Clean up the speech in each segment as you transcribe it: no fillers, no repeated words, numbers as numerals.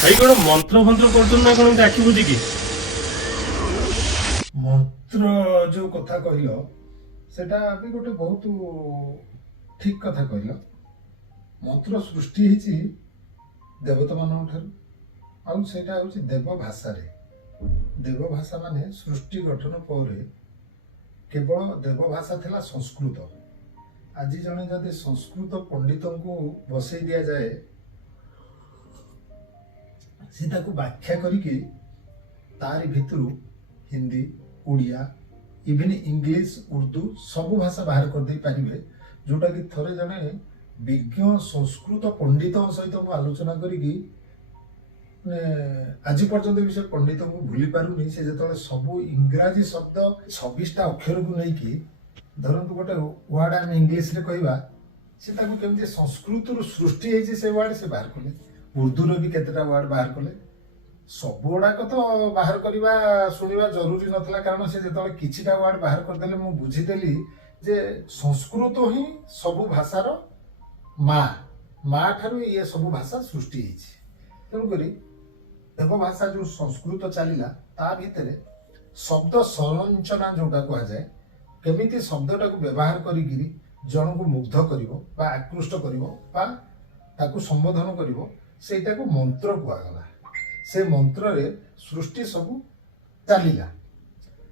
ଭାଇ କଣ ମନ୍ତ୍ର ଫନ୍ତ୍ର କରୁଛନ୍ତି ନା କଣ ଆଖି ବୁଝିକି? ମନ୍ତ୍ର ଯୋଉ କଥା କହିଲ ସେଟା ବି ଗୋଟେ ବହୁତ ଠିକ କଥା କହିଲ। ମନ୍ତ୍ର ସୃଷ୍ଟି ହେଇଛି ଦେବତା ମାନଙ୍କ ଠାରୁ, ଆଉ ସେଇଟା ହଉଛି ଦେବ ଭାଷାରେ। ଦେବ ଭାଷା ମାନେ ସୃଷ୍ଟି ଗଠନ ପରେ କେବଳ ଦେବ ଭାଷା ଥିଲା ସଂସ୍କୃତ। ଆଜି ଜଣେ ଯଦି ସଂସ୍କୃତ ପଣ୍ଡିତଙ୍କୁ ବସେଇ ଦିଆଯାଏ, ସେ ତାକୁ ବ୍ୟାଖ୍ୟା କରିକି ତାରି ଭିତରୁ ହିନ୍ଦୀ, ଓଡ଼ିଆ, ଇଭିନ୍ ଇଂଲିଶ, ଉର୍ଦ୍ଦୁ ସବୁ ଭାଷା ବାହାର କରିଦେଇ ପାରିବେ, ଯୋଉଟାକି ଥରେ ଜଣେ ବିଜ୍ଞ ସଂସ୍କୃତ ପଣ୍ଡିତଙ୍କ ସହିତ ମୁଁ ଆଲୋଚନା କରିକି ଆଜି ପର୍ଯ୍ୟନ୍ତ ବି ସେ ପଣ୍ଡିତଙ୍କୁ ଭୁଲି ପାରୁନି। ସେ ଯେତେବେଳେ ସବୁ ଇଂରାଜୀ ଶବ୍ଦ 26ଟା ଅକ୍ଷରକୁ ନେଇକି, ଧରନ୍ତୁ ଗୋଟେ ୱାର୍ଡ ଆମେ ଇଂଲିଶରେ କହିବା, ସେ ତାକୁ କେମିତି ସଂସ୍କୃତରୁ ସୃଷ୍ଟି ହେଇଛି ସେ ୱାର୍ଡ ସେ ବାହାର କଲେ। ଉର୍ଦ୍ଦୁର ବି କେତେଟା ୱାର୍ଡ ବାହାର କଲେ। ସବୁ ଗୁଡାକ ତ ବାହାର କରିବା ଶୁଣିବା ଜରୁରୀ ନଥିଲା, କାରଣ ସେ ଯେତେବେଳେ କିଛିଟା ୱାର୍ଡ ବାହାର କରିଦେଲେ ମୁଁ ବୁଝିଦେଲି ଯେ ସଂସ୍କୃତ ହିଁ ସବୁ ଭାଷାର ମା ଠାରୁ ଇଏ ସବୁ ଭାଷା ସୃଷ୍ଟି ହେଇଛି। ତେଣୁକରି ଦେବ ଭାଷା ଯୋଉ ସଂସ୍କୃତ ଚାଲିଲା, ତା ଭିତରେ ଶବ୍ଦ ସଂରଚନା ଯୋଉଟା କୁହାଯାଏ, କେମିତି ଶବ୍ଦଟାକୁ ବ୍ୟବହାର କରିକିରି ଜଣକୁ ମୁଗ୍ଧ କରିବ ବା ଆକୃଷ୍ଟ କରିବ ବା ତାକୁ ସମ୍ବୋଧନ କରିବ, ସେଇଟାକୁ ମନ୍ତ୍ର କୁହାଗଲା। ସେ ମନ୍ତ୍ରରେ ସୃଷ୍ଟି ସବୁ ଚାଲିଲା।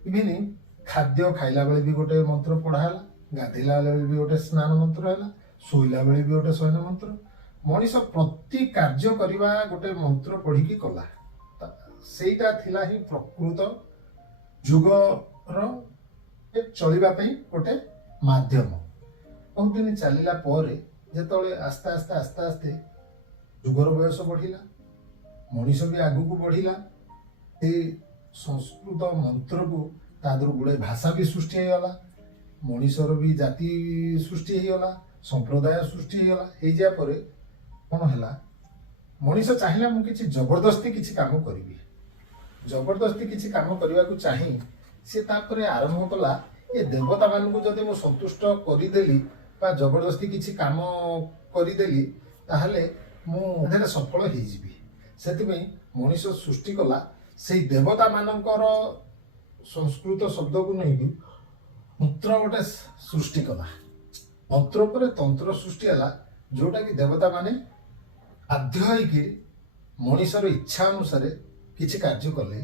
ଇଭିନ୍ ଖାଦ୍ୟ ଖାଇଲା ବେଳେ ବି ଗୋଟେ ମନ୍ତ୍ର ପଢା ହେଲା, ଗାଧେଇଲା ବେଳେ ବି ଗୋଟେ ସ୍ନାନ ମନ୍ତ୍ର ହେଲା, ଶୋଇଲା ବେଳେ ବି ଗୋଟେ ଶୟନ ମନ୍ତ୍ର। ମଣିଷ ପ୍ରତି କାର୍ଯ୍ୟ କରିବା ଗୋଟେ ମନ୍ତ୍ର ପଢିକି କଲା। ସେଇଟା ଥିଲା ହିଁ ପ୍ରକୃତ ଯୁଗର ଚଳିବା ପାଇଁ ଗୋଟେ ମାଧ୍ୟମ। ବହୁତ ଦିନ ଚାଲିଲା ପରେ ଯେତେବେଳେ ଆସ୍ତେ ଆସ୍ତେ ଯୁଗର ବୟସ ବଢିଲା, ମଣିଷ ବି ଆଗକୁ ବଢିଲା, ସେ ସଂସ୍କୃତ ମନ୍ତ୍ରକୁ ତା ଦେହରୁ ଗୁଡ଼ାଏ ଭାଷା ବି ସୃଷ୍ଟି ହେଇଗଲା, ମଣିଷର ବି ଜାତି ସୃଷ୍ଟି ହେଇଗଲା, ସମ୍ପ୍ରଦାୟ ସୃଷ୍ଟି ହେଇଗଲା। ହେଇଯିବା ପରେ କ'ଣ ହେଲା, ମଣିଷ ଚାହିଁଲା ମୁଁ କିଛି ଜବରଦସ୍ତି କିଛି କାମ କରିବି। ଜବରଦସ୍ତି କିଛି କାମ କରିବାକୁ ଚାହିଁ ସେ ତାପରେ ଆରମ୍ଭ କଲା, ଏ ଦେବତା ମାନଙ୍କୁ ଯଦି ମୁଁ ସନ୍ତୁଷ୍ଟ କରିଦେଲି ବା ଜବରଦସ୍ତି କିଛି କାମ କରିଦେଲି, ତାହେଲେ ମୁଁ ଏଥିରେ ସଫଳ ହେଇଯିବି। ସେଥିପାଇଁ ମଣିଷ ସୃଷ୍ଟି କଲା ସେଇ ଦେବତା ମାନଙ୍କର ସଂସ୍କୃତ ଶବ୍ଦକୁ ନେଇକି ମନ୍ତ୍ର ଗୋଟେ ସୃଷ୍ଟି କଲା। ମନ୍ତ୍ର ପରେ ତନ୍ତ୍ର ସୃଷ୍ଟି ହେଲା, ଯୋଉଟା କି ଦେବତା ମାନେ ବାଧ୍ୟ ହେଇକି ମଣିଷର ଇଚ୍ଛା ଅନୁସାରେ କିଛି କାର୍ଯ୍ୟ କଲେ,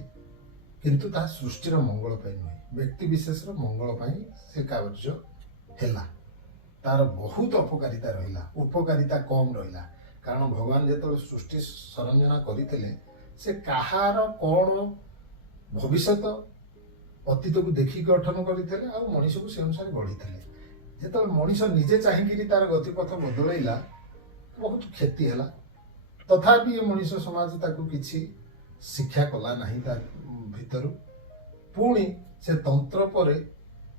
କିନ୍ତୁ ତାହା ସୃଷ୍ଟିର ମଙ୍ଗଳ ପାଇଁ ନୁହେଁ, ବ୍ୟକ୍ତି ବିଶେଷର ମଙ୍ଗଳ ପାଇଁ ସେ କାର୍ଯ୍ୟ ହେଲା। ତାର ବହୁତ ଅପକାରିତା ରହିଲା, ଉପକାରିତା କମ୍ ରହିଲା। କାରଣ ଭଗବାନ ଯେତେବେଳେ ସୃଷ୍ଟି ସରଞ୍ଜନା କରିଥିଲେ, ସେ କାହାର କ'ଣ ଭବିଷ୍ୟତ ଅତୀତକୁ ଦେଖିକି ଗଠନ କରିଥିଲେ ଆଉ ମଣିଷକୁ ସେ ଅନୁସାରେ ଗଢ଼ିଥିଲେ। ଯେତେବେଳେ ମଣିଷ ନିଜେ ଚାହିଁକିରି ତାର ଗତିପଥ ବଦଳେଇଲା, ବହୁତ କ୍ଷତି ହେଲା। ତଥାପି ଏ ମଣିଷ ସମାଜ ତାକୁ କିଛି ଶିକ୍ଷା କଲା ନାହିଁ ତା ଭିତରୁ। ପୁଣି ସେ ତନ୍ତ୍ର ପରେ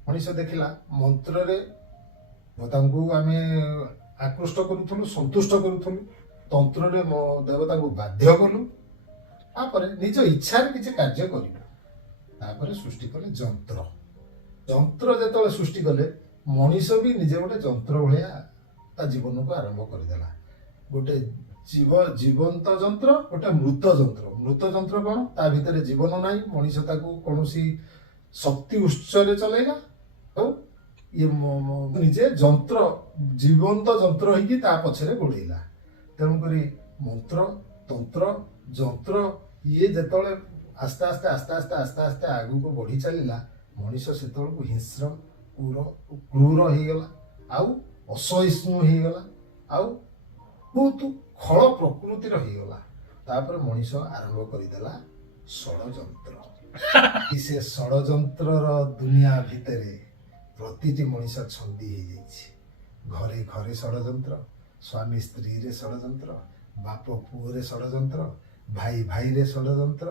ମଣିଷ ଦେଖିଲା ମନ୍ତ୍ରରେ ଦେବତାଙ୍କୁ ଆମେ ଆକୃଷ୍ଟ କରୁଥିଲୁ, ସନ୍ତୁଷ୍ଟ କରୁଥିଲୁ, ତନ୍ତ୍ରରେ ଦେବତାଙ୍କୁ ବାଧ୍ୟ କଲୁ, ତାପରେ ନିଜ ଇଚ୍ଛାରେ କିଛି କାର୍ଯ୍ୟ କରିବୁ। ତାପରେ ସୃଷ୍ଟି କଲେ ଯନ୍ତ୍ର। ଯନ୍ତ୍ର ଯେତେବେଳେ ସୃଷ୍ଟି କଲେ, ମଣିଷ ବି ନିଜେ ଗୋଟେ ଯନ୍ତ୍ର ଭଳିଆ ତା ଜୀବନକୁ ଆରମ୍ଭ କରିଦେଲା। ଗୋଟେ ଜୀବନ୍ତ ଯନ୍ତ୍ର, ଗୋଟେ ମୃତ ଯନ୍ତ୍ର। ମୃତ ଯନ୍ତ୍ର କ'ଣ, ତା ଭିତରେ ଜୀବନ ନାହିଁ, ମଣିଷ ତାକୁ କୌଣସି ଶକ୍ତି ଉତ୍ସରେ ଚଲେଇଲା, ଆଉ ଇଏ ନିଜେ ଯନ୍ତ୍ର, ଜୀବନ୍ତ ଯନ୍ତ୍ର ହେଇକି ତା ପଛରେ ଗୋଡ଼େଇଲା। ତେଣୁକରି ମନ୍ତ୍ର, ତନ୍ତ୍ର, ଯନ୍ତ୍ର ଇଏ ଯେତେବେଳେ ଆସ୍ତେ ଆସ୍ତେ ଆଗକୁ ବଢି ଚାଲିଲା, ମଣିଷ ସେତେବେଳକୁ ହିଂସ୍ର, କ୍ରୂର ହେଇଗଲା, ଆଉ ଅସହିଷ୍ଣୁ ହେଇଗଲା, ଆଉ ବହୁତ ଖଳ ପ୍ରକୃତିର ହେଇଗଲା। ତାପରେ ମଣିଷ ଆରମ୍ଭ କରିଦେଲା ଷଡ଼ଯନ୍ତ୍ର। ସେ ଷଡ଼ଯନ୍ତ୍ରର ଦୁନିଆ ଭିତରେ ପ୍ରତିଟି ମଣିଷ ଛନ୍ଦି ହେଇଯାଇଛି। ଘରେ ଘରେ ଷଡ଼ଯନ୍ତ୍ର, ସ୍ୱାମୀ ସ୍ତ୍ରୀରେ ଷଡ଼ଯନ୍ତ୍ର, ବାପ ପୁଅରେ ଷଡ଼ଯନ୍ତ୍ର, ଭାଇ ଭାଇରେ ଷଡ଼ଯନ୍ତ୍ର,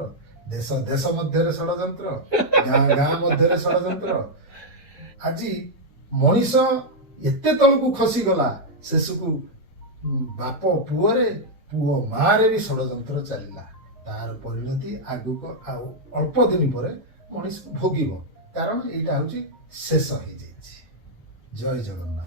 ଦେଶ ଦେଶ ମଧ୍ୟରେ ଷଡ଼ଯନ୍ତ୍ର, ଗାଁ ଗାଁ ମଧ୍ୟରେ ଷଡ଼ଯନ୍ତ୍ର। ଆଜି ମଣିଷ ଏତେ ତଳକୁ ଖସିଗଲା, ଶେଷକୁ ବାପ ପୁଅରେ, ପୁଅ ମାରେ ବି ଷଡ଼ଯନ୍ତ୍ର ଚାଲିଲା। ତାର ପରିଣତି ଆଗକୁ ଆଉ ଅଳ୍ପ ଦିନ ପରେ ମଣିଷ ଭୋଗିବ, କାରଣ ଏଇଟା ହଉଛି ଶେଷ ହେଇଯାଇଛି। ଜୟ ଜଗନ୍ନାଥ।